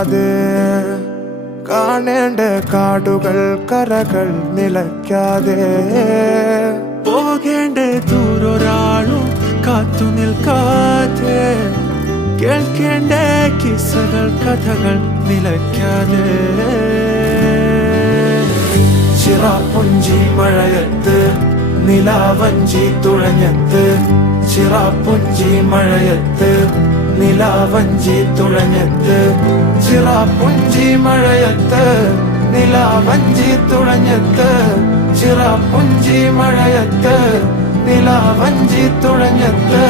നിൽക്കാതെ കാണേണ്ട കാടുകൾ കരകൾ നിലയ്ക്കാതെ പോകേണ്ട ദൂരൊരാളും കാത്തു നിൽക്കാതെ കേൾക്കേണ്ട കിസ്സകൾ കഥകൾ നിലയ്ക്കാതെ ചിറാപ്പുഞ്ചി മഴയത്ത് നിലാവഞ്ചി തുഴഞ്ഞത്ത് ചിറാപ്പുഞ്ചി മഴയത്ത് നിലാവഞ്ചി തുഴഞ്ഞത്ത് ചിറാപ്പുഞ്ചി മഴയത്ത് നിലാവഞ്ചി തുഴഞ്ഞത്ത് ചിറാപ്പുഞ്ചി മഴയത്ത് നിലാവഞ്ചി തുഴഞ്ഞത്ത്